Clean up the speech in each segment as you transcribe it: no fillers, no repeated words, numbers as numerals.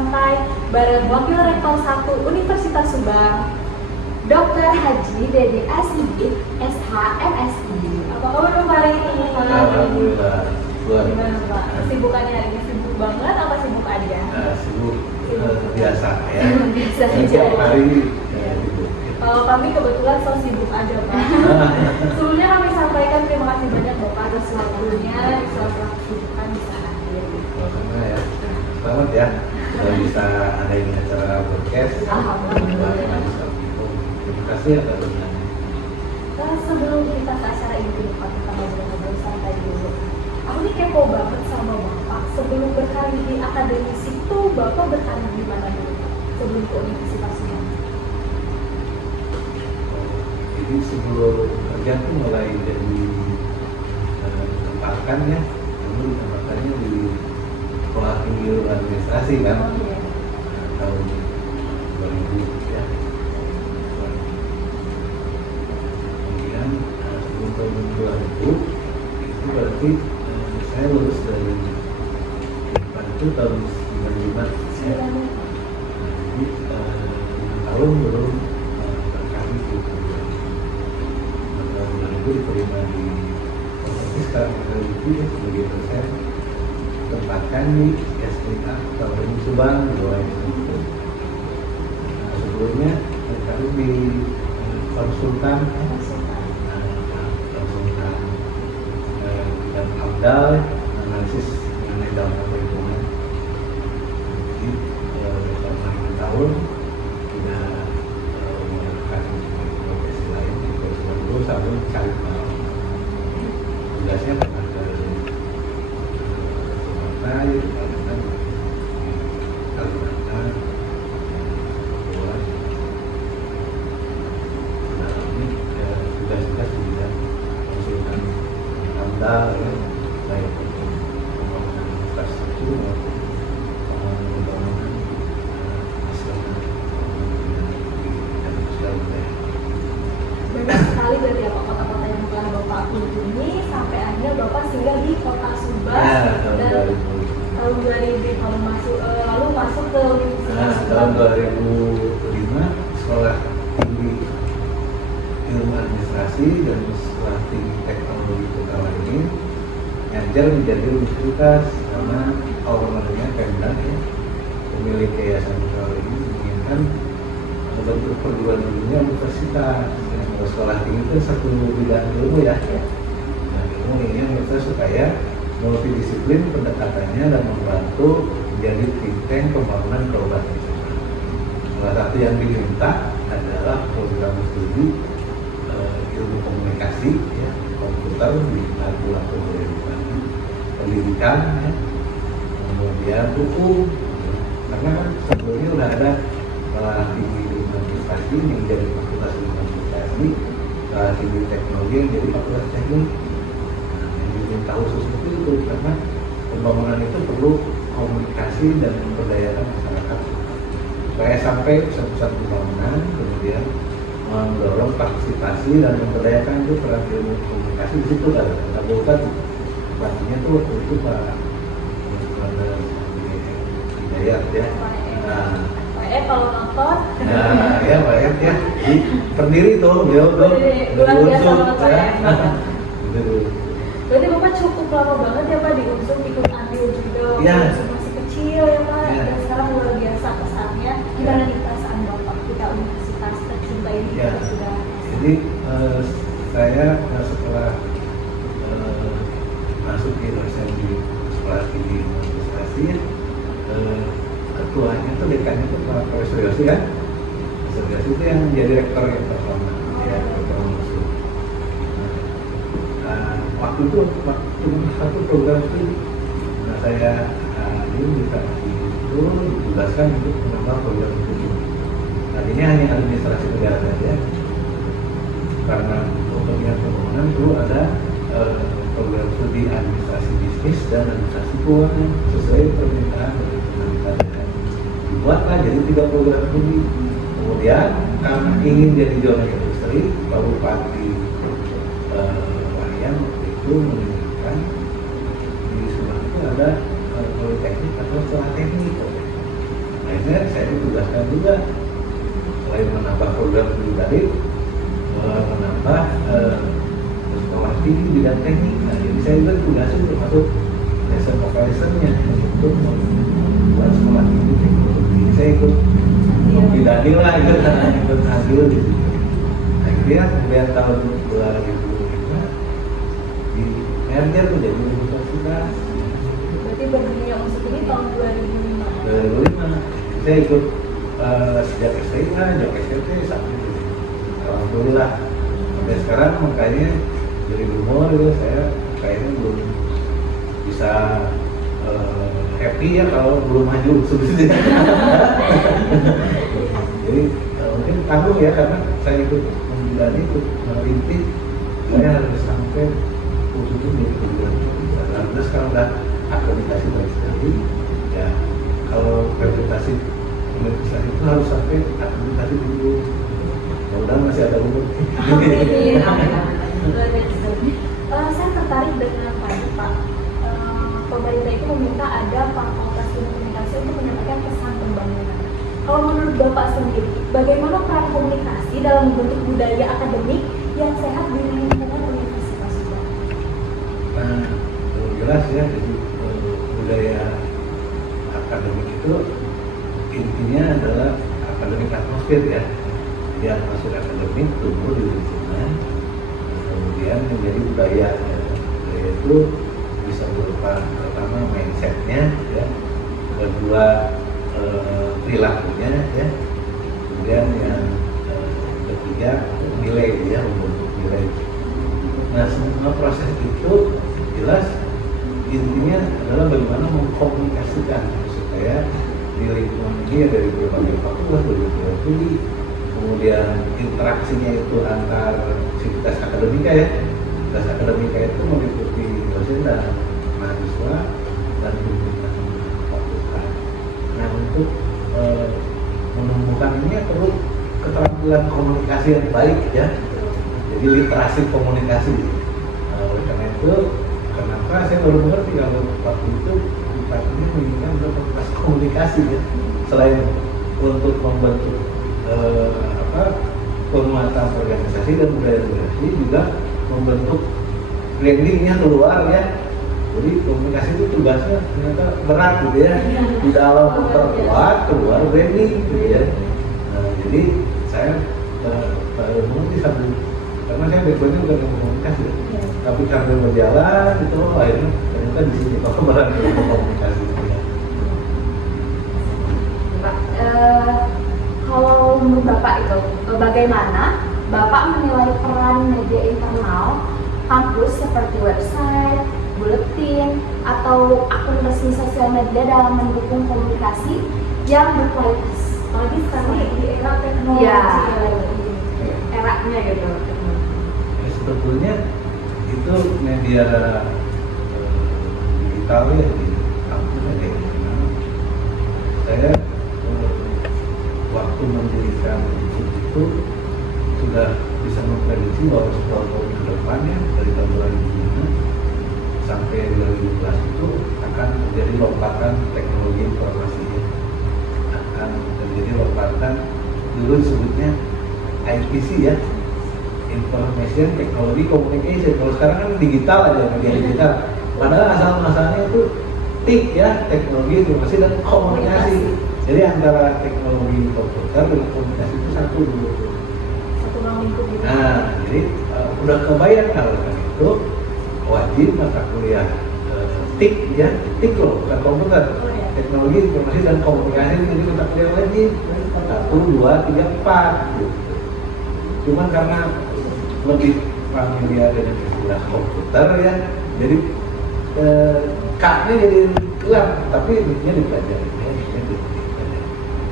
santai bareng Wakil Rektor 1 Universitas Subang, Dr. Haji Dede Asigit, SH, MSI. Apa kabar Pak hari ini? Alhamdulillah. Gimana Pak? Kesibukannya hari ini sibuk banget apa sibuk aja? Sibuk biasa ya. Biasa aja. Setiap hari sibuk. Kalau kami kebetulan so sibuk aja Pak. Sebelumnya kami sampaikan terima kasih banyak Bapak atas waktunya di sela-sela kesibukan bisa hadir. Sama ya. Selamat ya. Bisa ada ini acara podcast. Alhamdulillah. Terima kasih atas undangannya. Sebelum kita ke acara ini Pak, kita ngobrol-ngobrol santai dulu. Aku nih kepo banget sama Bapak. Sebelum berkarir di akademis itu, Bapak berkarir di mana dulu? Sebelum ke Universitas Subang. Jadi sebelum kerja tuh mulai jadi tempatkan ya. Dulu tempatannya di Sekolah Tinggi Ilmu Administrasi kan. Tahun 2000 ya. Kemudian sebelum tahun 2000 itu berarti saya lulus dari itu tahun 95 ya. Jadi 5 tahun belum berkali di tahun 2000 diterima di Universitas sekarang itu ya, sebagai dosen tempatkan di SPK Kabupaten Subang di bawah itu. Sebelumnya kami di konsultan dan ABDAL analisis mengenai dampak lingkungan. Jadi selama 5 tahun tidak melakukan profesi lain di Subang dulu sambil cari tugasnya pernah ke Sumatera, Kalimantan, Papua. Nah ini tugas-tugas di bidang konsultan AMDAL ya, baik untuk pembangunan infrastruktur maupun pembangunan nasional di bidang sosial budaya. Banyak sekali berarti apa kota-kota yang telah Bapak kunjungi sampai akhirnya Bapak singgah di Kota Subang dan tahun 2000 lalu masuk ke Universitas Tahun Subang. 2005 Sekolah Tinggi Ilmu Administrasi dan Sekolah Tinggi Teknologi Utama ini ngajar menjadi universitas karena awalnya Pemda ya, pemilik yayasan sekolah ini menginginkan bentuk perguruan tingginya universitas. Kalau sekolah tinggi itu satu bidang ilmu ya. Nah, ilmu ini universitas supaya multidisiplin pendekatannya dan membantu menjadi think tank pembangunan kabupaten Subang. Salah satu yang diminta adalah program studi ilmu komunikasi, ya, komputer di laku pendidikan, ya, kemudian hukum. Karena kan sebelumnya udah ada sekolah tinggi ilmu administrasi yang jadi fakultas ilmu administrasi, sekolah tinggi teknologi yang jadi fakultas teknik. Diminta khusus itu karena pembangunan itu perlu komunikasi dan memberdayakan masyarakat supaya sampai pusat-pusat pembangunan, kemudian mendorong partisipasi dan memberdayakan itu peran ilmu komunikasi di situ kan. Kita bukan artinya tuh waktu itu Pak Hidayat ya. Kalau nonton. Nah, ya Pak ya. Di pendiri tuh beliau tuh luar biasa banget Pak ya. Gitu. Berarti Bapak cukup lama banget ya Pak di Unsur, ikut andil juga ya. Masih kecil ya Pak Ya. Dan sekarang luar biasa kesannya. Gimana nih perasaan Bapak kita universitas tercinta ini Ya. kita sudah. Jadi saya setelah masuk di dosen di Sekolah Tinggi Administrasi, ketuanya tuh dekannya tuh Pak Profesor Yosi kan. Profesor Yosi itu yang menjadi rektor yang pertama ya, rektor musuh. Waktu itu cuma satu program studi. Nah saya ini bisa itu ditugaskan untuk menambah program studi. Tadinya hanya administrasi negara saja. Karena untuk niat pembangunan itu ada program studi administrasi bisnis dan administrasi keuangan sesuai permintaan dari pemerintah daerah. Dibuatlah jadi 3 program studi. Kemudian karena ingin jadi zona industri, Pak Bupati Wayan itu menginginkan di Subang itu ada politeknik atau sekolah teknik. bisnisnya saya ditugaskan juga selain menambah program studi daring, menambah sekolah tinggi bidang teknik. Nah, jadi saya juga tugasnya termasuk lesson advisor-nya untuk membuat sekolah tinggi teknologi. Saya ikut membidani lah, ikut hasil gitu. Akhirnya kemudian tahun 2005 di merger menjadi universitas. Berarti berdirinya Unsur ini tahun 2005. Saya ikut sejak SMA, sejak SMP sampai alhamdulillah sampai sekarang. Makanya dari umur itu saya kayaknya belum bisa happy ya kalau belum maju sebetulnya. Jadi mungkin tanggung ya karena saya ikut membidani, ikut merintis, saya harus sampai khususnya menjadi kebutuhan. Alhamdulillah sekarang udah akreditasi baik sekali. Ya kalau akreditasi universitas itu harus sampai akreditasi dulu. Mudah-mudahan masih ada umur. Saya tertarik dengan Pak. Pemerintah itu meminta ada fakultas komunikasi untuk menyampaikan pesan pembangunan. Kalau menurut Bapak sendiri, bagaimana peran komunikasi dalam membentuk budaya akademik yang sehat di lingkungan universitas Bapak? Nah, jelas ya, jadi budaya akademik itu intinya adalah akademik atmosfer ya. Jadi atmosfer akademik tumbuh di lingkungan, kemudian menjadi budaya. Budaya itu bisa berupa pertama mindsetnya, ya, kedua perilakunya, ya, kemudian yang ketiga nilai, ya, membentuk nilai. Nah, semua proses itu jelas intinya adalah bagaimana mengkomunikasikan supaya di lingkungan ini dari berbagai fakultas, berbagai studi, kemudian interaksinya itu antar sivitas akademika ya. Sivitas akademika itu meliputi dosen dan mahasiswa dan pimpinan fakultas. Nah, untuk menumbuhkan ini perlu keterampilan komunikasi yang baik ya. Jadi literasi komunikasi. Nah, oleh karena itu, kenapa saya baru mengerti kalau waktu itu ini menginginkan untuk fakultas komunikasi ya. Selain untuk membentuk penguatan organisasi dan budaya organisasi, juga membentuk brandingnya keluar ya. Jadi komunikasi itu tugasnya ternyata berat gitu ya. Di dalam memperkuat keluar branding gitu ya. Nah, jadi saya mengerti satu, karena saya backgroundnya bukan komunikasi ya. Tapi sambil berjalan itu akhirnya ternyata di sini berat komunikasi gitu ya. Kalau menurut Bapak itu, bagaimana Bapak menilai peran media internal kampus seperti website, buletin, atau akun resmi sosial media dalam mendukung komunikasi yang berkualitas? Apalagi sekarang di era teknologi, Ya. eranya gitu. Ya, sebetulnya itu media digital ya di kampus media internal. Saya waktu mendirikan itu sudah bisa memprediksi bahwa 10 tahun ke depannya dari tahun 2005 sampai 2012 itu akan terjadi lompatan teknologi informasi, akan terjadi lompatan dulu disebutnya ITC ya, Information Technology Communication. Kalau sekarang kan digital aja, media digital, padahal asal masalahnya itu TIC ya, teknologi informasi dan komunikasi. Jadi antara teknologi komputer dan komunikasi itu satu dulu. Satu ruang lingkup gitu. Nah, jadi udah kebayang kalau kan itu wajib mata kuliah TIC ya, TIC loh, bukan komputer. Teknologi informasi dan komunikasi jadi mata kuliah wajib 1, 2, 3, 4 gitu. Cuman karena lebih familiar dengan istilah komputer ya, jadi K-nya jadi gelap, tapi D-nya dipelajari.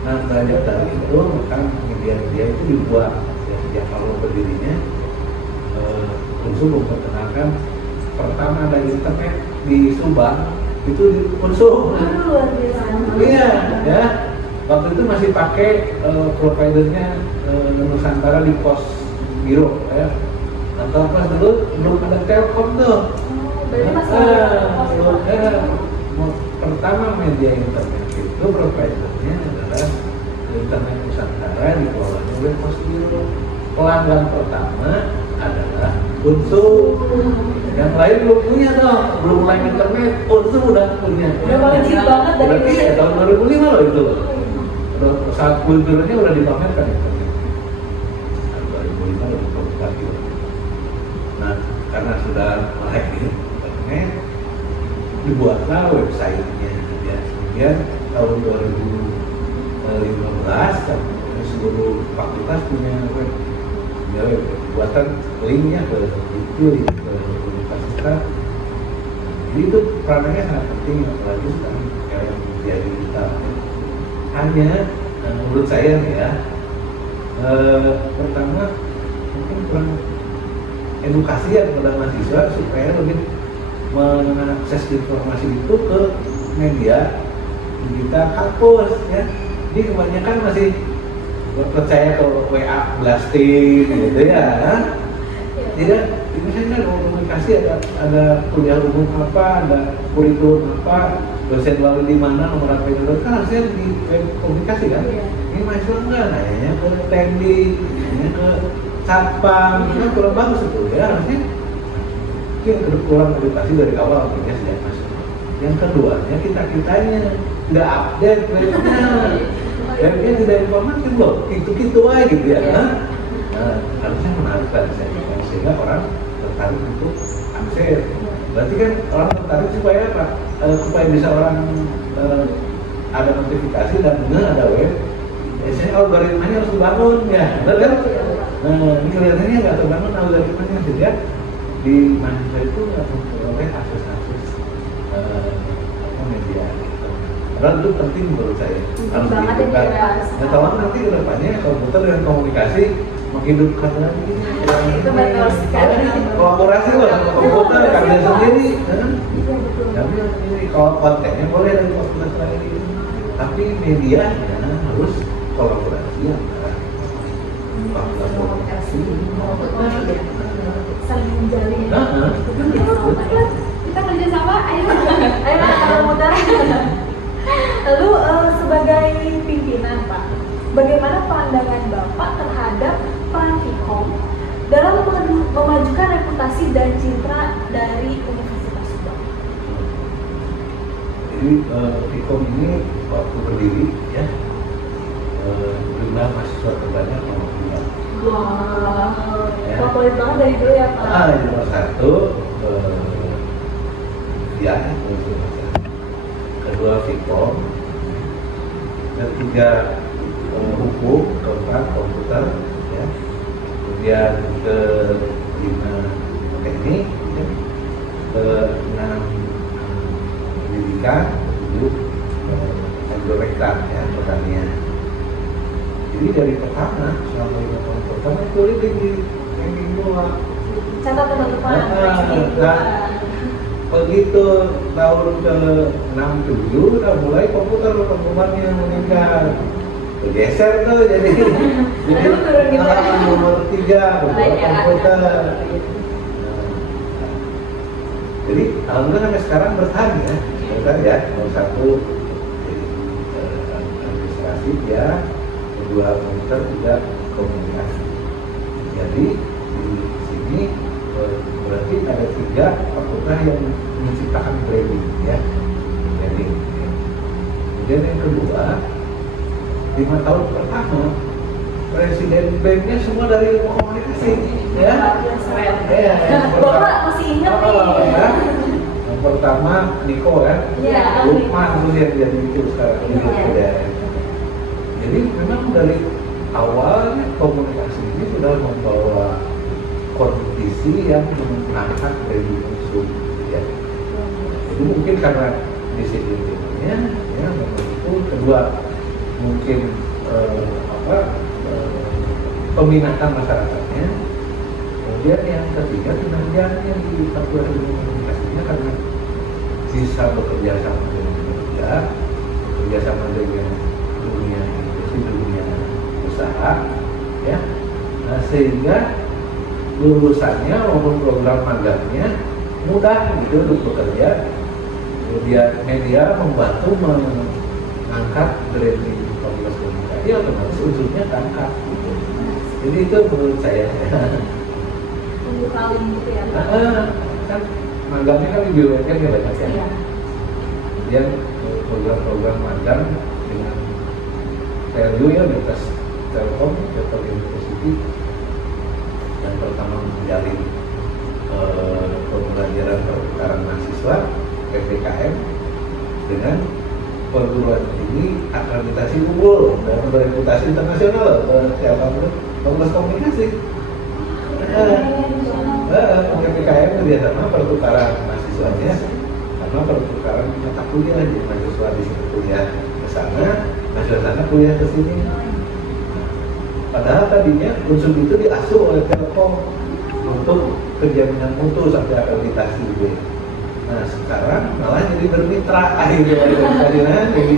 Nah, belajar dari itu, maka media-media itu dibuat ya, sejak awal berdirinya Unsur memperkenalkan pertama ada internet di Subang itu di Unsur. Luar biasa. Iya, ya. Waktu itu masih pakai providernya Nusantara di Pos Biro ya. Nah, pas dulu belum ada Telkom tuh. Berarti masih Pertama media internet itu providernya adalah Internet Nusantara dikelola oleh Posbiro. Pelanggan pertama adalah Unsur. Yang lain belum punya dong, belum main internet, Unsur udah punya. Udah wajib banget dari Berarti ya tahun 2005 loh itu. Saat Posbironya udah dipamerkan internet. Tahun 2005 udah dipamerkan. Nah, karena sudah melek internet, dibuatlah websitenya. Ya, kemudian tahun 2015 seluruh fakultas punya web, buatan linknya ke universitas. Jadi itu perannya sangat penting, apalagi sekarang kayak media digital. Hanya menurut saya nih ya, pertama mungkin kurang edukasi ya kepada mahasiswa supaya lebih mengakses informasi itu ke media digital kampus ya. Jadi kebanyakan masih percaya ke WA blasting gitu ya. Tidak, ini saya kan komunikasi ada kuliah umum apa, ada kurikulum apa, dosen lalu di mana, nomor apa itu kan harusnya di web komunikasi kan. Ini mahasiswa enggak, nanya ke teknik, nanya ke satpam, kan kurang bagus itu ya. Harusnya mungkin kurang edukasi dari awal ya sejak masuk. Yang keduanya kita-kitanya nggak update webnya. Dan dia tidak informatif loh, itu-gitu aja gitu ya. Harusnya menarik kan sehingga orang tertarik untuk akses. Berarti kan orang tertarik supaya apa? Supaya bisa orang ada notifikasi dan benar ada web. Biasanya algoritmanya harus dibangun ya, benar kan? Nah, ini kelihatannya nggak terbangun algoritmanya sehingga di mahasiswa itu nggak memperoleh akses-akses media. Padahal itu penting menurut saya. Harus dihidupkan. Nah, tolong nanti ke depannya komputer dengan komunikasi menghidupkan lagi. Itu betul sekali. Kolaborasi loh sama komputer, kerja sendiri. Tapi kalau kontennya boleh dari komputer sendiri. Tapi medianya harus kolaborasi antara komunikasi, saling menjalin. Kita kerja sama, ayo kalau mudah. Lalu sebagai pimpinan Pak, bagaimana pandangan Bapak terhadap peran Vkom dalam memajukan reputasi dan citra dari Universitas Subang? Jadi Vkom ini waktu berdiri ya, jumlah mahasiswa terbanyak nomor 2. Wah, favorit banget dari dulu ya Pak. Nomor 1 ya, kedua Vkom, ketiga hukum, keempat komputer, ya, kemudian ke-5 teknik, ya, ke-6 pendidikan, 7 agro-reklam, ya, pertanian. Jadi dari pertama selama 5 tahun pertama itu di ranking 2. Catat teman-teman. Begitu tahun ke-6-7 udah mulai komputer penggemarnya meningkat, bergeser tuh jadi nomor 3 komputer. Jadi alhamdulillah sampai sekarang bertahan ya, nomor 1 administrasi ya, kedua komputer, juga komunikasi. Jadi di sini berarti ada 3 fakultas yang menciptakan branding ya, branding. Kemudian yang kedua, 5 tahun pertama presiden BEM-nya semua dari ilmu komunikasi ya. Bapak masih ingat nih. Ya. Yang pertama Niko kan, Lukman itu yang jadi itu sekarang. Jadi memang dari awal komunikasi ini sudah membawa kompetisi yang mengangkat dari musuh ya. Jadi mungkin karena disiplinnya ya, itu kedua mungkin peminatan masyarakatnya. Kemudian yang ketiga kinerjanya di fakultas ilmu komunikasinya karena bisa bekerja sama dengan media, bekerja sama dengan dunia industri, dunia usaha ya. Nah, sehingga lulusannya maupun program magangnya mudah gitu untuk bekerja. Kemudian media membantu mengangkat branding fakultas komunikasi otomatis unsurnya tangkap gitu. Jadi itu menurut saya Tunggu kali gitu ya. kan magangnya kan di BUMN kan banyak ya. Iya. Kemudian program-program magang dengan TLU ya, Universitas Telkom, Telkom University, yang pertama menjalin pembelajaran pertukaran mahasiswa PPKM dengan perguruan tinggi akreditasi unggul dan bereputasi internasional Fakultas Komunikasi. PPKM kerjasama pertukaran mahasiswanya karena pertukaran mata kuliah, jadi mahasiswa di sini kuliah ke sana, mahasiswa sana kuliah ke sini. Padahal tadinya unsur itu diasuh oleh Telkom untuk penjaminan mutu sampai akreditasi gitu. Nah sekarang malah jadi bermitra akhirnya jadi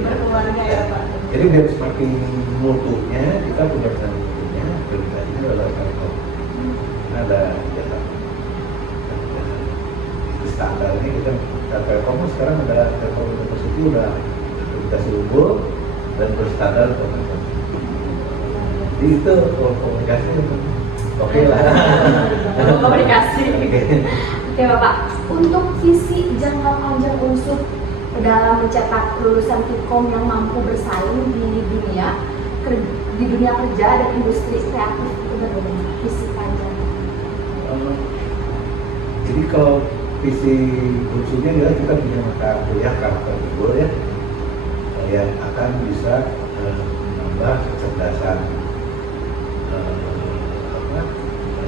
berkeluarga ya Pak. jadi biar semakin mutunya kita punya mutunya beritanya adalah Telkom. Ada jasa itu standar ini kita Telkom sekarang ada Telkom University udah akreditasi unggul dan berstandar Telkom. Jadi itu komunikasi oke lah. Komunikasi. Oke Bapak, untuk visi jangka panjang Unsur dalam mencetak lulusan Vkom yang mampu bersaing di dunia kerja dan industri kreatif itu bagaimana visi panjang? Jadi kalau visi Unsurnya adalah kita punya mata kuliah karakter unggul ya, yang akan bisa menambah kecerdasan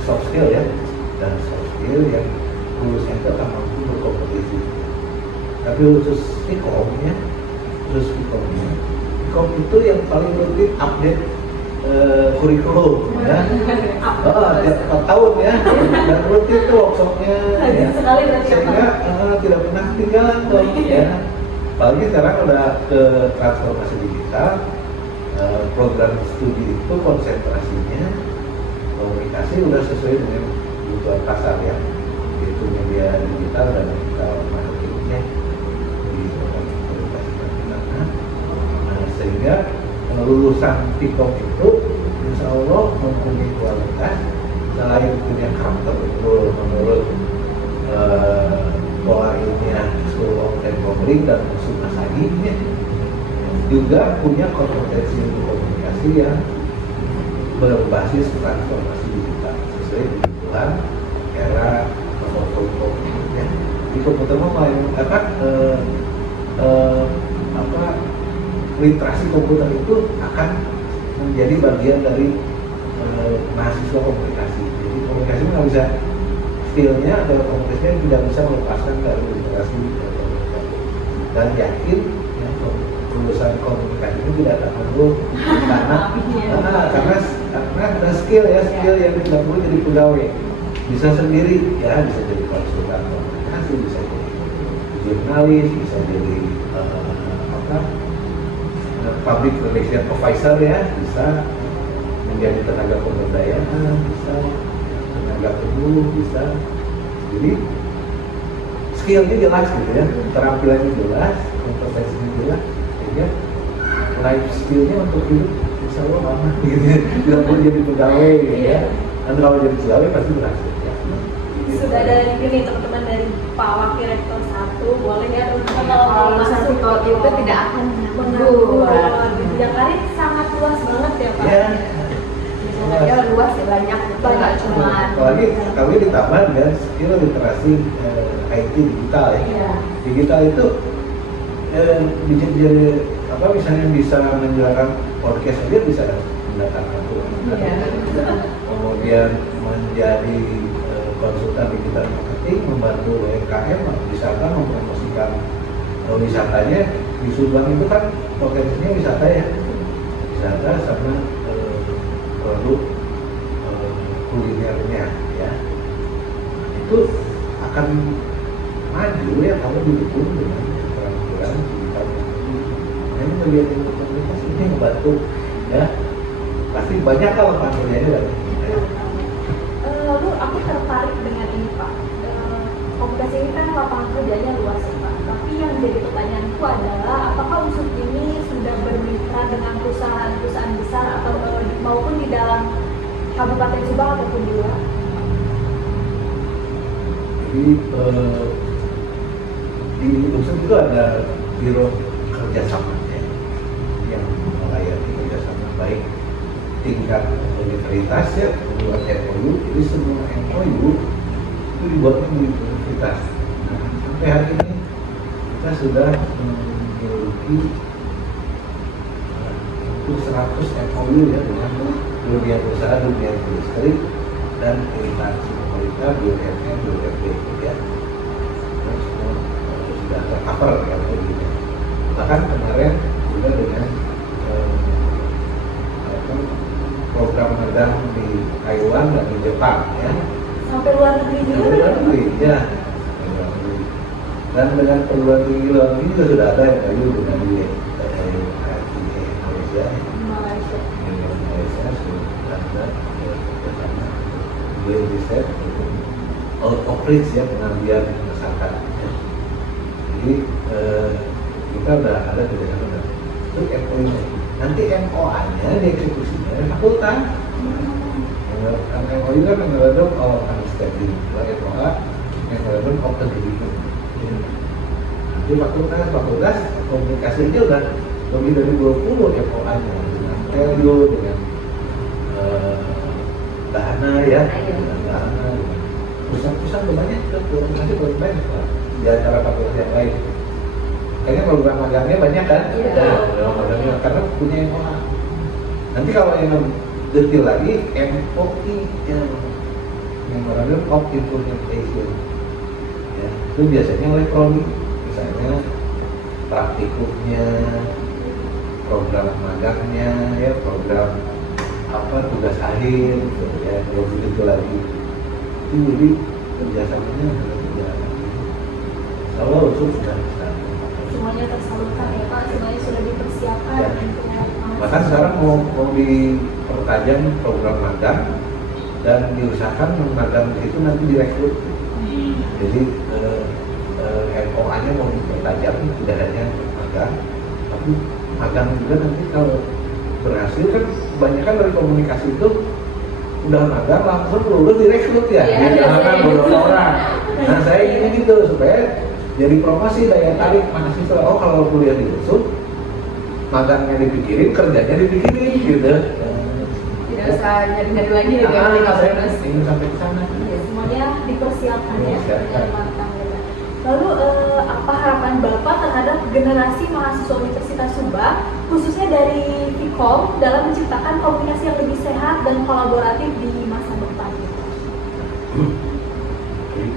soft skill ya, dan soft skill yang lulusnya itu akan mampu berkompetisi. Tapi khusus Vkom ya, Vkom itu yang paling rutin update kurikulum ya, tiap 4 tahun ya, dan rutin itu workshopnya ya, sehingga tidak pernah ketinggalan tuh ya. Apalagi sekarang udah ke transformasi digital, program studi itu konsentrasinya komunikasi udah sesuai dengan kebutuhan pasar ya, yaitu media digital dan digital marketingnya di komunikasi pertanian. Sehingga lulusan Vkom itu insya Allah mempunyai kualitas selain punya karakter unggul menurut pola ilmiah School of Technology dan Musuh Masagi ya, juga punya kompetensi komunikasi yang berbasis transformasi digital sesuai kebutuhan era nomor ya. Di komputer literasi komputer itu akan menjadi bagian dari mahasiswa komunikasi. Jadi komunikasi nggak bisa skillnya atau komunikasinya tidak bisa melepaskan dari literasi komunikasi. Dan yakin ya, lulusan komunikasi itu tidak akan perlu karena ada skill ya, skill yang tidak perlu jadi pegawai, bisa sendiri ya, bisa jadi konsultan komunikasi, bisa jadi jurnalis, bisa jadi public relation officer ya, bisa menjadi tenaga pemberdayaan, bisa tenaga penyuluh, bisa. Jadi skillnya jelas gitu ya, keterampilannya jelas, kompetensinya jelas, sehingga life skillnya untuk hidup insya Allah aman gitu ya. Tidak perlu jadi pegawai gitu ya, dan kalau jadi pegawai pasti berhasil ya. Sudah ada ini teman-teman dari Pak Wakil Rektor 1, boleh ya teman-teman kalau lulusan Vkom itu tidak akan menganggur. Di bidang karir sangat luas banget ya Pak. Ya. Ya luas ya, banyak cuma Apalagi kami ditambah dengan skill literasi IT digital ya. Iya. Digital itu jadi misalnya bisa menjalankan podcast aja bisa mendatangkan uang. Kemudian menjadi konsultan digital marketing, membantu UMKM wisata mempromosikan wisatanya. Di Subang itu kan potensinya wisata ya, wisata sama produk kulinernya ya, itu akan maju ya kalau didukung dengan keterampilan digital marketing. Ini bagian ilmu komunikasi ini membantu ya, pasti banyak kalau pekerjaannya banyak. Lalu aku tertarik dengan ini Pak. Komunikasi ini kan lapangan kerjanya luas ya Pak. Tapi yang jadi pertanyaanku adalah apakah Unsur ini sudah Kabupaten Subang ataupun di luar? Jadi di Unsur itu ada biro kerjasama ya, yang melayani kerjasama baik tingkat universitas ya, membuat MOU. Jadi semua MOU itu dibuatnya di universitas. Nah, sampai hari ini kita sudah memiliki 100 MOU ya dengan dunia usaha, dunia industri, dan instansi pemerintah, BUMN, BUMD ya. Terus semua sudah tercover ya MOU-nya. Bahkan kemarin juga dengan program magang di Taiwan dan di Jepang ya. Sampai luar negeri juga? Luar negeri ya. Dan dengan perguruan tinggi luar negeri juga sudah ada yang kayu dengan di Malaysia. Malaysia. Malaysia sudah ada bersama beliau riset untuk outreach ya, pengabdian masyarakat. Ya. Jadi kita sudah ada di sana itu MOU-nya. Nanti MOA-nya dieksekusinya dari fakultas. MOU kan memorandum of understanding, MOA memorandum of agreement. Nanti fakultas komunikasinya udah lebih dari 20 MOA-nya dengan TELU, dengan dana ya, dengan dana, pusat-pusat banyak itu komunikasi paling banyak lah di antara fakultas yang lain. Kayaknya program magangnya banyak kan? Iya. Program magangnya karena punya MOA. Nanti kalau yang detail lagi MOI yang Memorandum of Implementation ya, itu biasanya elektronik, misalnya praktikumnya, program magangnya ya, program tugas akhir gitu ya, begitu lagi. Itu jadi kerjasamanya harus berjalan. Kalau usul sudah bisa. Semuanya tersalurkan ya Pak, semuanya sudah dipersiapkan Ya. untuk Bahkan sekarang mau dipertajam program magang dan diusahakan magang itu nanti direkrut. Jadi MOA-nya mau dipertajam, tidak hanya magang, tapi magang juga nanti kalau berhasil kan kebanyakan dari komunikasi itu udah magang langsung lulus direkrut ya, Iya, jadi magang iya. beberapa orang. Nah saya ingin gitu supaya jadi promosi daya tarik mahasiswa. Oh kalau kuliah di UNSUR, magangnya dipikirin, kerjanya dipikirin gitu. Tidak usah nyari-nyari lagi gitu. Saya ingin sampai ke sana. semuanya dipersiapkan ya Dipersiapkan. dengan matang ya. Lalu apa harapan Bapak terhadap generasi mahasiswa Universitas Subang, khususnya dari Vkom, dalam menciptakan komunikasi yang lebih sehat dan kolaboratif di masa depan? Jadi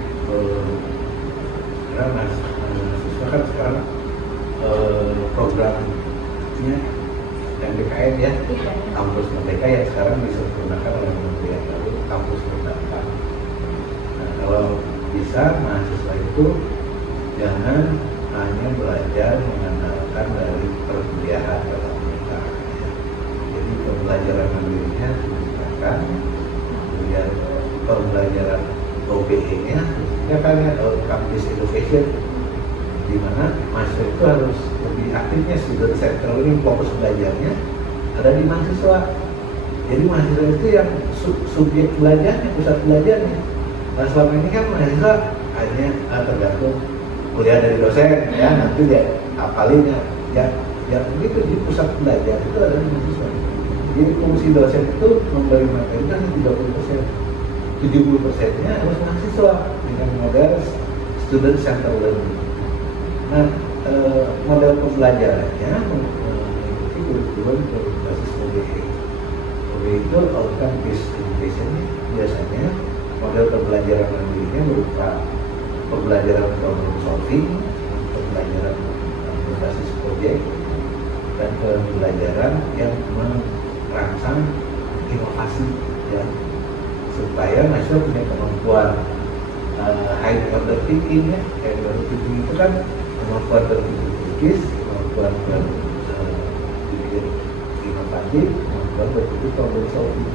karena mahasiswa kan sekarang programnya MBKM ya, Iya. kampus merdeka yang sekarang disempurnakan oleh Menteri yang baru, kampus merdeka. Nah kalau bisa mahasiswa itu jangan hanya belajar mengandalkan dari perkuliahan dalam mereka ya. Jadi pembelajaran mandirinya ditingkatkan, kemudian pembelajaran OBE-nya kan ya, campus education, di mana mahasiswa itu harus lebih aktifnya, student center learning, fokus belajarnya ada di mahasiswa. Jadi mahasiswa itu yang subjek belajarnya, pusat belajarnya. Nah selama ini kan mahasiswa hanya tergantung kuliah dari dosen ya, nanti dia apalin ya begitu. Di pusat belajar itu ada di mahasiswa. Jadi fungsi dosen itu memberi materi kan 30%, 70%-nya harus mahasiswa dengan model student center learning. Nah, model pembelajarannya mengikuti kurikulum berbasis OBE. OBE itu outcome based education. Biasanya model pembelajaran mandirinya berupa pembelajaran problem solving, pembelajaran berbasis proyek, dan pembelajaran yang merangsang inovasi ya, supaya mahasiswa punya kemampuan high order thinking ya. High order thinking itu kan kemampuan berpikir kritis, kemampuan berpikir inovatif, kemampuan berpikir problem solving.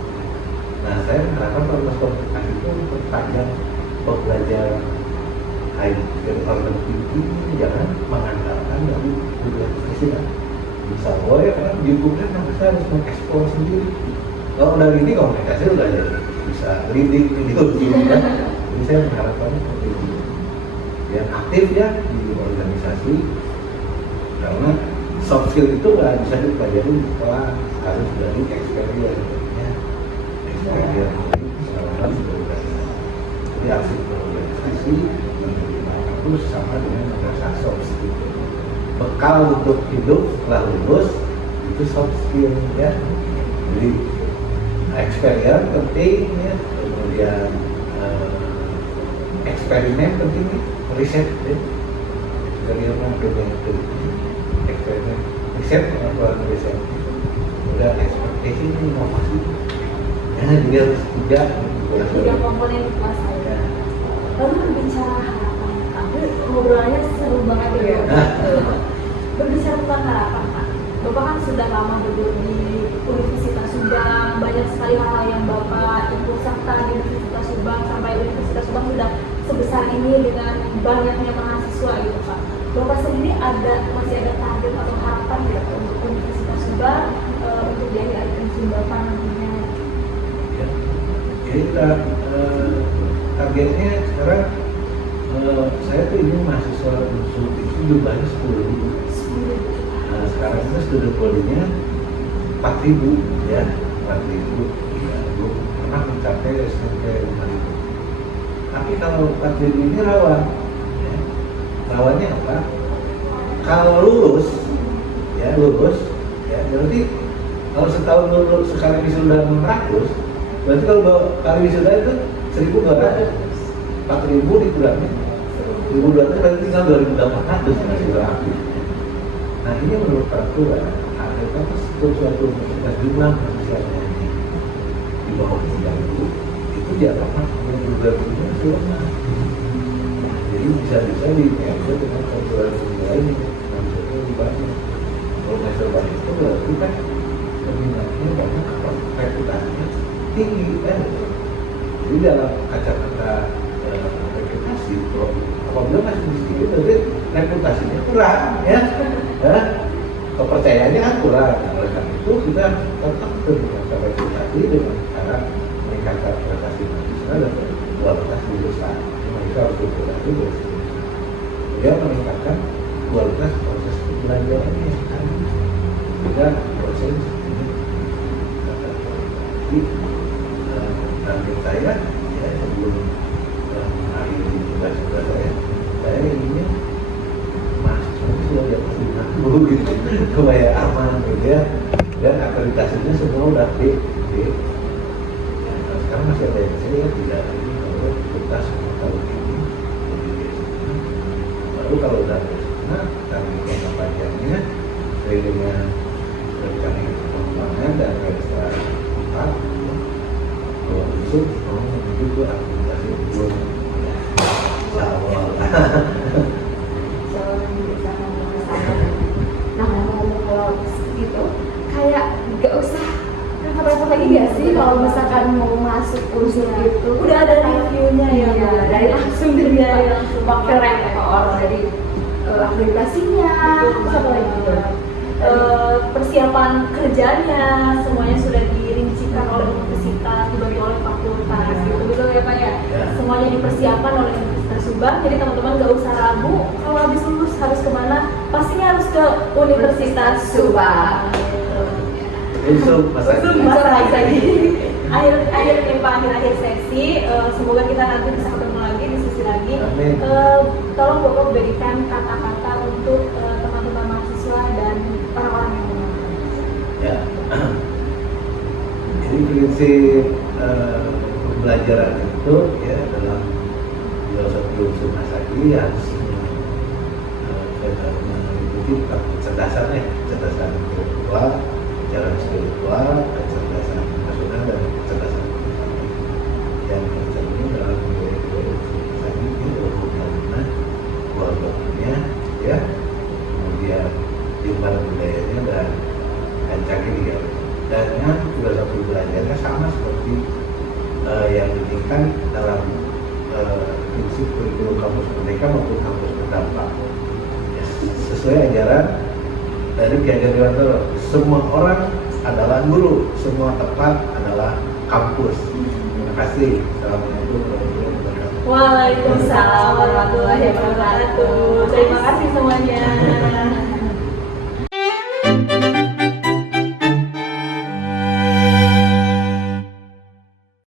Nah, saya mengharapkan proses komunikasi itu perpanjang pembelajaran high order thinking, jangan mengandalkan dari budaya presiden. Bisa boleh karena di bukunya kan saya harus mengeksplor sendiri. Kalau udah ini komunikasi udah ya bisa leading video kan. Jadi saya mengharapkan seperti itu. Yang aktif ya di organisasi, karena soft skill itu nggak bisa dipelajari setelah harus dari experience ya. Experience selama berorganisasi. Jadi aktif berorganisasi terus sama dengan merasa soft skill. Bekal untuk hidup setelah lulus itu soft skill ya. Jadi experience penting ya, kemudian eksperimen penting, riset ya. Dari orang itu eksperimen, riset pengetahuan riset. Udah ekspektasi inovasi. Ya dia harus tiga komponen dikuasai. Ya. Lalu berbicara harapan, Kak, ngobrolnya seru banget ya. Berbicara tentang harapan, Kak. Bapak kan sudah lama duduk di Universitas Subang, banyak sekali hal-hal yang Bapak ikut serta di Universitas Subang, sampai Universitas Subang sudah sebesar ini dengan banyaknya mahasiswa gitu, Pak. Bapak sendiri masih ada target atau harapan ya untuk Universitas Subang untuk di akhir pensiun Bapak nantinya? Ya. Jadi targetnya sekarang saya tuh ini mahasiswa unsur itu jumlahnya 10.000. Nah, sekarang itu student body-nya 4.000 ya, 4.000 ya, belum pernah mencapai sampai 5.000. Tapi kalau 4.000 ini rawan ya. Rawannya apa? Kalau lulus ya, berarti kalau setahun lulus sekali wisuda 600, berarti kalau kali wisuda itu 1.200. 4.000 dikurangi 1.200 berarti tinggal 2.800 masih berakhir. Nah ini menurut peraturan ada kan suatu universitas jumlah mahasiswanya ini di bawah 3.000 itu dianggap program-programnya sudah. Jadi bisa-bisa di PMC dengan program lain maksudnya lebih banyak. Kalau master banyak itu berarti kan peminatnya banyak, reputasinya tinggi kan. Jadi dalam kacamata reputasi, apabila masih miskin, berarti reputasinya kurang ya. Kepercayaannya kan kurang. Nah, oleh karena itu kita tetap meningkatkan reputasi dengan cara meningkatkan prestasi mahasiswa dan kualitas lulusan. Mereka harus berprestasi dia meningkatkan kualitas proses pembelajarannya. Juga proses ini jadi target saya ya sebelum mengakhiri tugas saya inginnya mahasiswa sudah dapat 50 gitu supaya aman gitu ya, dan akreditasinya semua udah di sekarang masih ada yang saya tidak ini kalau tugas tahun ini baru kalau udah nah kami jangka panjangnya sesuai dengan rencana pengembangan dan registrasi tempat kalau itu mau menuju ke akreditasi belum awal. Nah ngomong kalau gitu kayak gak usah repot-repot lagi gak sih kalau misalkan mau masuk unsur itu Udah ada reviewnya ya, iya, dari langsung dari pakai rekor dari akreditasinya apa lagi gitu. Persiapan kerjanya semuanya sudah dirincikan oleh universitas, dibagi oleh fakultas gitu, betul ya Pak ya? Semuanya dipersiapkan oleh Universitas Subang, jadi teman-teman gak usah ragu kalau habis lulus harus kemana, pastinya harus ke Universitas Subang. Itu Mas lagi. Akhir nih Pak, akhir sesi, semoga kita nanti bisa ketemu lagi di sesi lagi. Tolong Bapak berikan kata-kata untuk teman-teman mahasiswa dan orang-orang yang menonton. ya. Jadi prinsip pembelajaran itu ya dalam filosofi unsur masaki harus mengikuti kecerdasan intelektual, kecerdasan spiritual, kecerdasan emosional dan kecerdasan komunikasi. Yang tercermin dalam budaya unsur masaki itu bagaimana keluarganya ya, kemudian timbangan budayanya dan ancangnya dia. Dan yang filosofi belajarnya sama seperti yang diinginkan dalam prinsip kurikulum kampus merdeka maupun kampus berdampak ya, sesuai ajaran dari Ki Hajar Dewantara. Semua orang adalah guru, semua tempat adalah kampus. Terima kasih. Assalamualaikum warahmatullahi wabarakatuh. Waalaikumsalam warahmatullahi wabarakatuh. Terima kasih semuanya.